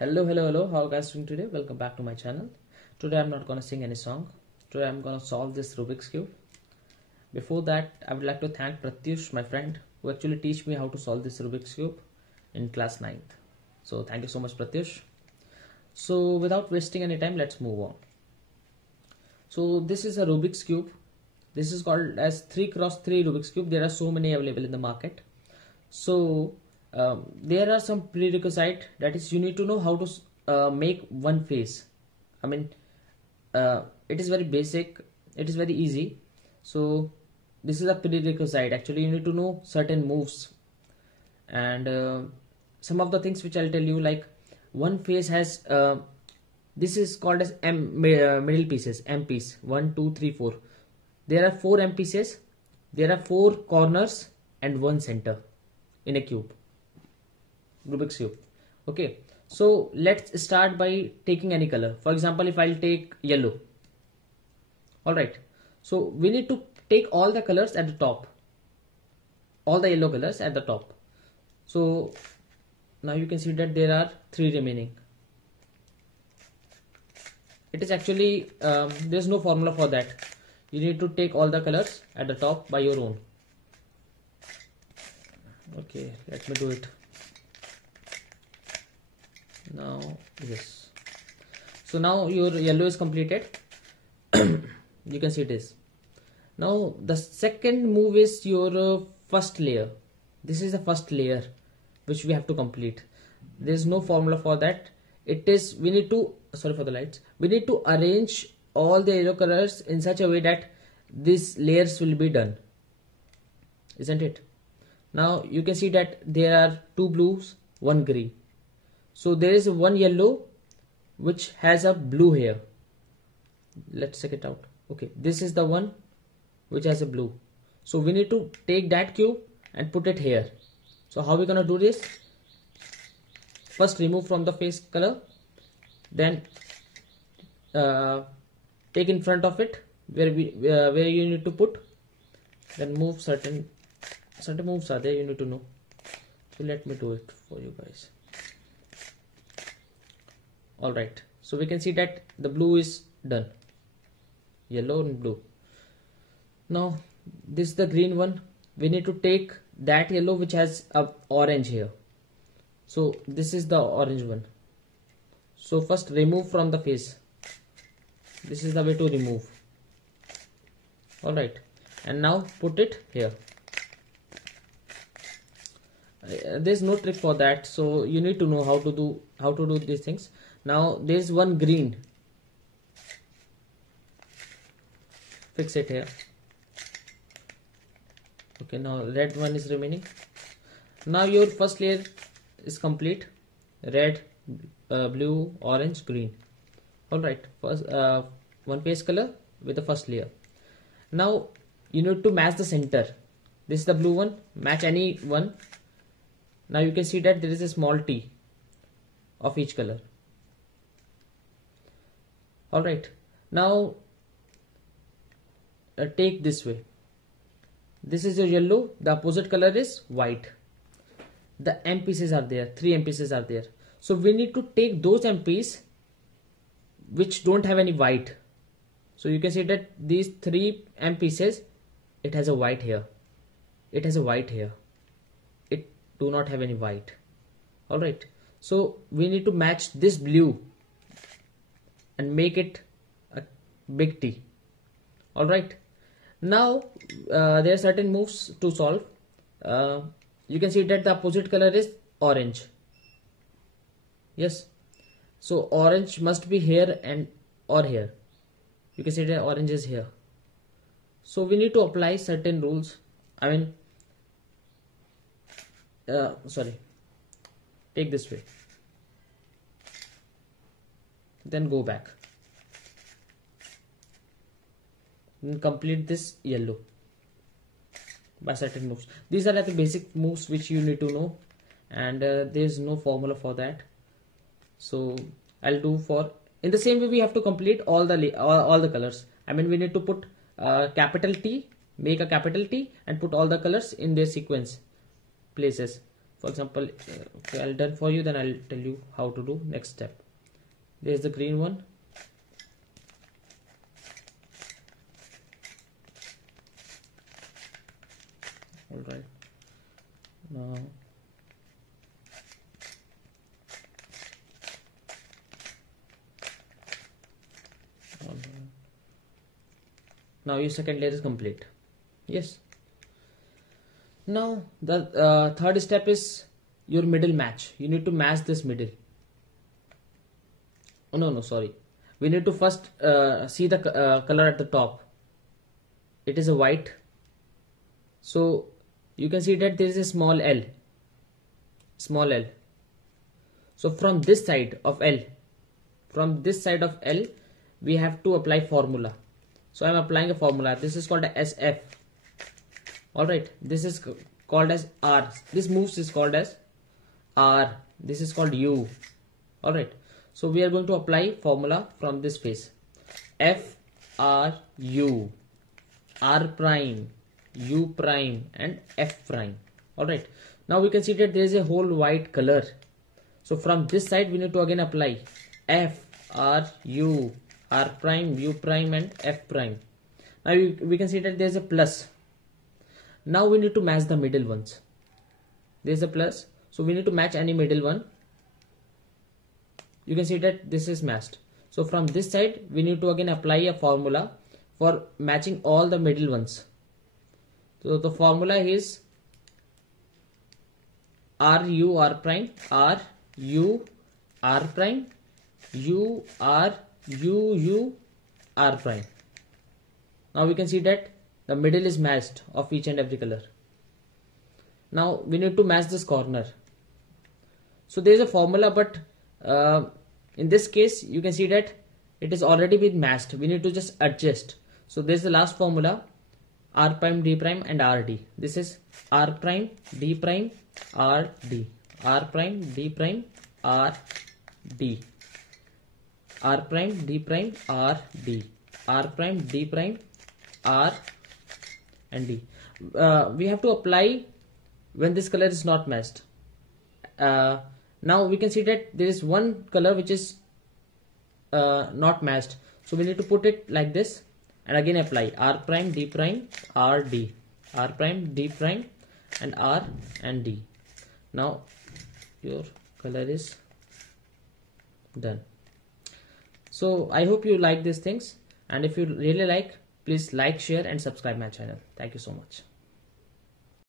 Hello, how are you guys doing today? Welcome back to my channel. Today I'm not gonna sing any song. Today I'm gonna solve this Rubik's Cube. Before that, I would like to thank Pratyush, my friend, who actually teach me how to solve this Rubik's Cube in class 9th. So thank you so much, Pratyush. So without wasting any time, let's move on. So this is a Rubik's Cube. This is called as 3x3 Rubik's Cube. There are so many available in the market. So there are some prerequisites, that is you need to know how to make one face. I mean it is very basic, it is very easy. So this is a prerequisite. Actually you need to know certain moves, and some of the things which I'll tell you, like one face has this is called as middle pieces, M piece, 1 2 3 4. There are 4 M pieces, there are 4 corners and 1 center in a cube, Rubik's Cube. Okay, so let's start by taking any color. For example, if I'll take yellow. Alright, so we need to take all the colors at the top, all the yellow colors at the top. So now you can see that there are 3 remaining. It is actually there's no formula for that. You need to take all the colors at the top by your own. Okay, let me do it now. Yes, so now your yellow is completed. You can see it is. Now the second move is your first layer. This is the first layer which we have to complete. There is no formula for that. It is, we need to, sorry for the lights, we need to arrange all the yellow colors in such a way that these layers will be done, isn't it? Now you can see that there are 2 blues, 1 green. So there is one yellow which has a blue here. Let's check it out. Okay, this is the one which has a blue. So we need to take that cube and put it here. So how we gonna do this? First remove from the face color, then take in front of it where you need to put, then move certain moves are there, you need to know. So let me do it for you guys. Alright, so we can see that the blue is done, yellow and blue. Now this is the green one. We need to take that yellow which has a orange here. So this is the orange one. So first remove from the face. This is the way to remove. Alright, and now put it here. There's no trick for that, so you need to know how to do these things. Now there's one green. Fix it here. Okay, now red one is remaining. Now your first layer is complete. Red, blue, orange, green. Alright, first one face color with the first layer. Now you need to match the center. This is the blue one, match any one. Now you can see that there is a small T of each color. Alright, now take this way. This is your yellow, the opposite color is white. The M pieces are there, 3 M pieces are there. So we need to take those M pieces which don't have any white. So you can see that these 3 M pieces, it has a white here. It has a white here. It do not have any white. Alright, so we need to match this blue and make it a big T. Alright, now there are certain moves to solve. You can see that the opposite color is orange. Yes, so orange must be here and or here. You can see that orange is here. So we need to apply certain rules. I mean, sorry, take this way, then go back, then complete this yellow by certain moves. These are like the basic moves which you need to know, and there is no formula for that. So I'll do for, in the same way we have to complete all the colors. I mean, we need to put capital T, make a capital T and put all the colors in their sequence places. For example, okay, I'll done for you, then I'll tell you how to do next step. There's the green one. All right, now your second layer is complete. Yes. Now the third step is your middle match. You need to match this middle. Oh no, sorry. We need to first see the color at the top. It is a white. So you can see that there is a small L. Small L. So from this side of L, we have to apply formula. So I am applying a formula. This is called as SF. Alright, this is called as R. This moves is called as R. This is called U. Alright, so we are going to apply formula from this face. F R U, R prime, U prime and F prime. Alright, now we can see that there is a whole white color. So from this side we need to again apply F R U, R prime, U prime and F prime. Now we can see that there is a plus. Now we need to match the middle ones. There is a plus, so we need to match any middle one. You can see that this is matched. So from this side we need to again apply a formula for matching all the middle ones. So the formula is R U R prime, R U R prime, U R U U R prime. Now we can see that the middle is matched of each and every color. Now we need to match this corner. So there is a formula, but in this case you can see that it is already been matched. We need to just adjust. So this is the last formula, R prime D prime and RD. This is R prime D prime RD, R prime D prime RD, R prime D prime RD, R prime D prime R and D. We have to apply when this color is not matched. Now we can see that there is one color which is not matched. So we need to put it like this and again apply R prime D prime RD, R prime D prime and R and D. Now your color is done. So I hope you like these things, and if you really like, please like, share and subscribe my channel. Thank you so much.